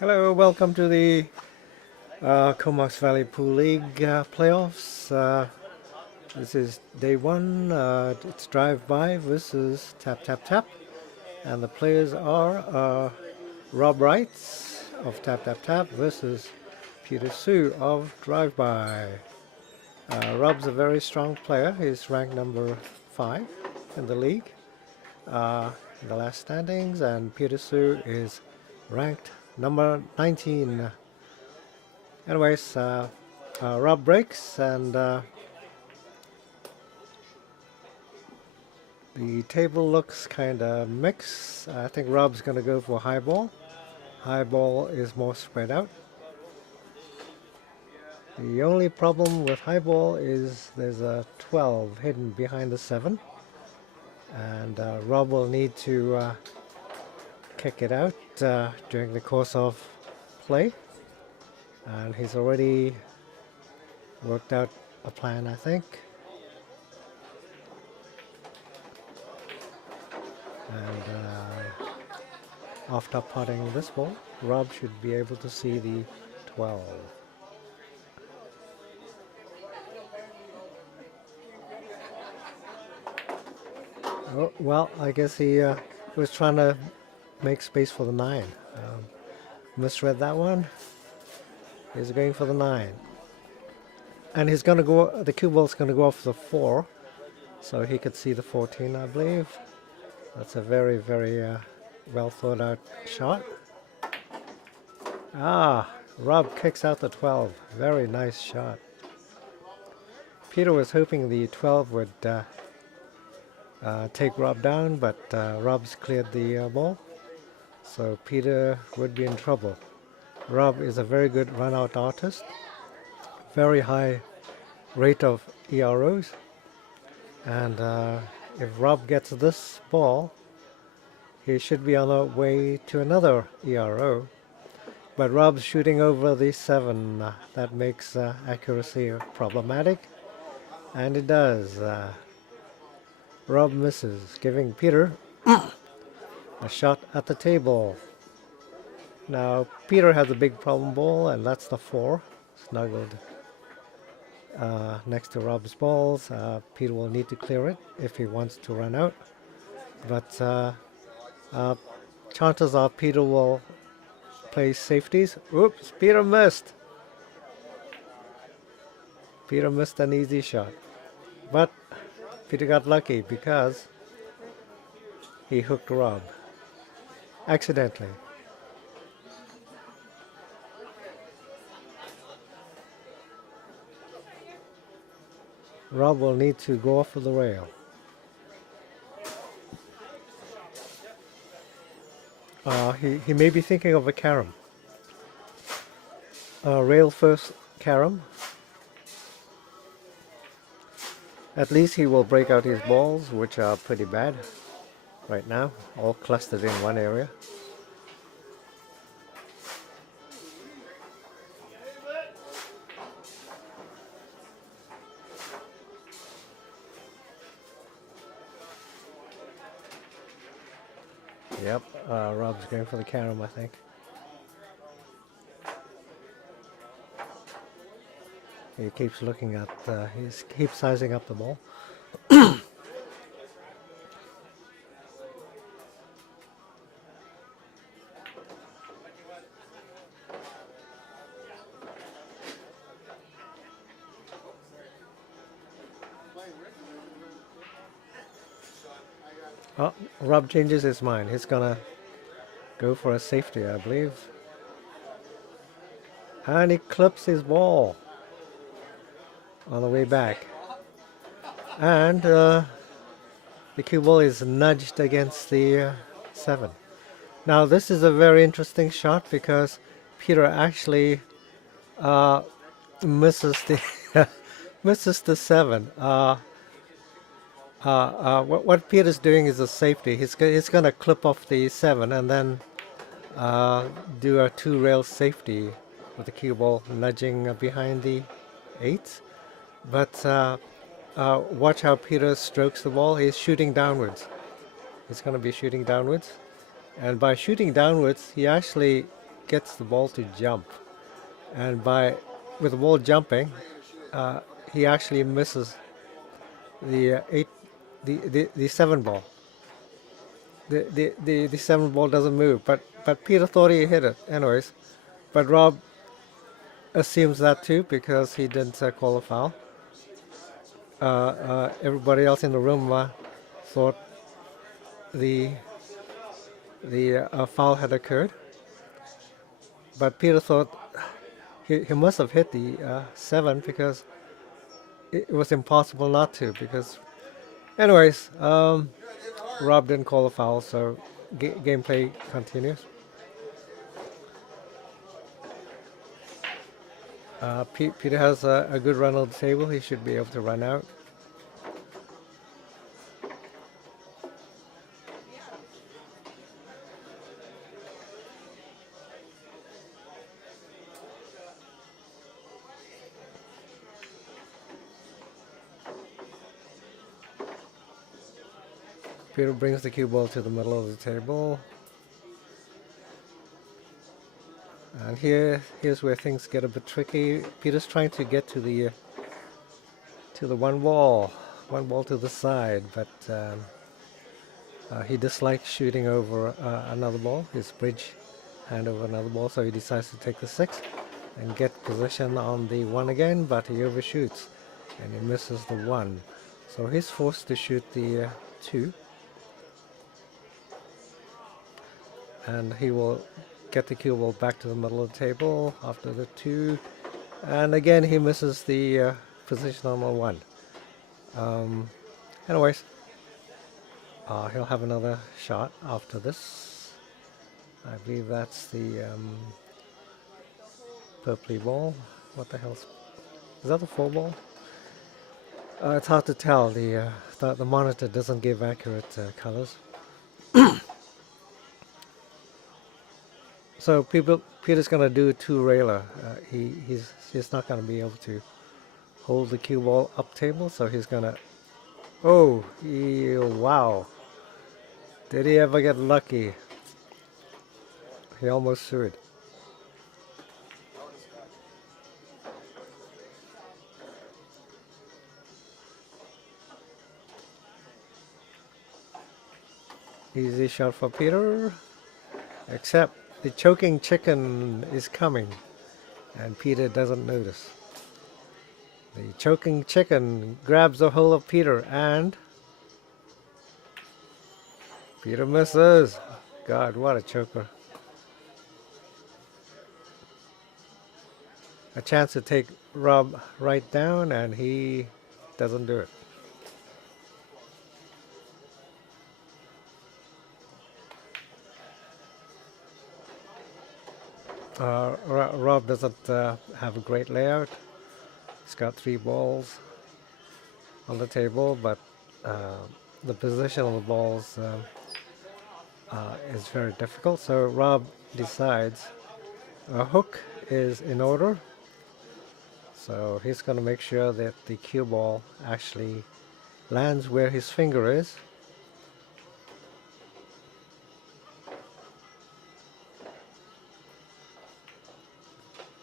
Hello, welcome to the Comox Valley Pool League playoffs. This is day one. It's drive-by versus tap-tap-tap. And the players are Rob Wright of tap-tap-tap versus Peter Hsu of drive-by. Rob's a very strong player. He's ranked number 5 in the league in the last standings. And Peter Hsu is ranked number 19. Anyways, Rob breaks and the table looks kind of mixed. I think Rob's going to go for high ball. High ball is more spread out. The only problem with high ball is there's a 12 hidden behind the 7. And Rob will need to kick it out during the course of play. And he's already worked out a plan, I think. And after putting this ball, Rob should be able to see the 12. Oh, well, I guess he was trying to make space for the 9. Misread that one. He's going for the 9. And he's going to go, the cue ball's going to go off the 4. So he could see the 14, I believe. That's a very, very well thought out shot. Rob kicks out the 12. Very nice shot. Peter was hoping the 12 would take Rob down, but Rob's cleared the ball. So Peter would be in trouble. Rob is a very good run-out artist. Very high rate of EROs. And if Rob gets this ball, he should be on the way to another ERO. But Rob's shooting over the 7. That makes accuracy problematic. And it does. Rob misses, giving Peter a shot at the table. Now, Peter has a big problem ball, and that's the 4, snuggled next to Rob's balls. Peter will need to clear it if he wants to run out. But chances are Peter will play safeties. Oops, Peter missed. Peter missed an easy shot. But Peter got lucky because he hooked Rob accidentally. Rob will need to go off of the rail. He may be thinking of a carom. Rail first carom. At least he will break out his balls, which are pretty bad right now, all clustered in one area. Yep, Rob's going for the carom, I think. He keeps looking at, he keeps sizing up the ball. Oh, Rob changes his mind. He's gonna go for a safety, I believe. And he clips his ball on the way back. And the cue ball is nudged against the 7. Now this is a very interesting shot because Peter actually misses the misses the 7. What Peter's doing is a safety. He's going to clip off the 7 and then do a 2-rail safety with the cue ball nudging behind the 8. But watch how Peter strokes the ball. He's shooting downwards. He's going to be shooting downwards. And by shooting downwards, he actually gets the ball to jump, and with the ball jumping, he actually misses the the seven ball. The seven ball doesn't move, but Peter thought he hit it anyways. But Rob assumes that too because he didn't call a foul. Everybody else in the room thought the foul had occurred, but Peter thought he must have hit the seven because it was impossible not to. Because, anyways, Rob didn't call a foul, so gameplay continues. Peter has a good run on the table. He should be able to run out. Peter brings the cue ball to the middle of the table. And here's where things get a bit tricky. Peter's trying to get to the one ball to the side, but he dislikes shooting over another ball, his bridge hand over another ball, so he decides to take the 6 and get position on the 1 again, but he overshoots and he misses the 1. So he's forced to shoot the 2. And he will get the cue ball back to the middle of the table after the 2. And again, he misses the position on the 1. Anyways, he'll have another shot after this. I believe that's the purpley ball. What the hell's... Is that the 4 ball? It's hard to tell. The monitor doesn't give accurate colors. So Peter's gonna do a 2-railer. He's not gonna be able to hold the cue ball up table, so he's gonna... Oh, wow! Did he ever get lucky? He almost threw it. Easy shot for Peter, except the choking chicken is coming, and Peter doesn't notice. The choking chicken grabs a hold of Peter, and Peter misses. God, what a choker. A chance to take Rob Wright down, and he doesn't do it. Rob doesn't have a great layout. He's got 3 balls on the table, but the position of the balls is very difficult. So Rob decides a hook is in order. So he's going to make sure that the cue ball actually lands where his finger is.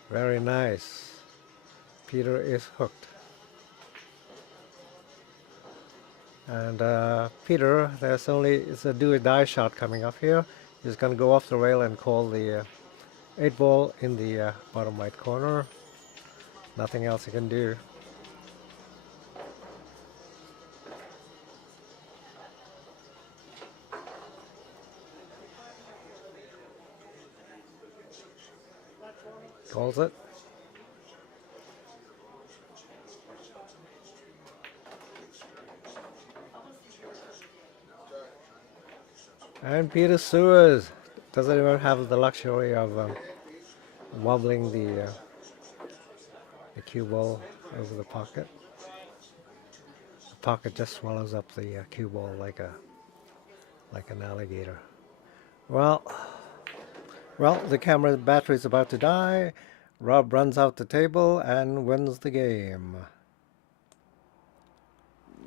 Very nice. Peter is hooked. And Peter, it's a do or die shot coming up here. He's going to go off the rail and call the 8 ball in the bottom right corner. Nothing else he can do. Calls it. And Peter Hsu doesn't even have the luxury of wobbling the cue ball over the pocket. The pocket just swallows up the cue ball like an alligator. Well, the camera battery is about to die. Rob runs out the table and wins the game.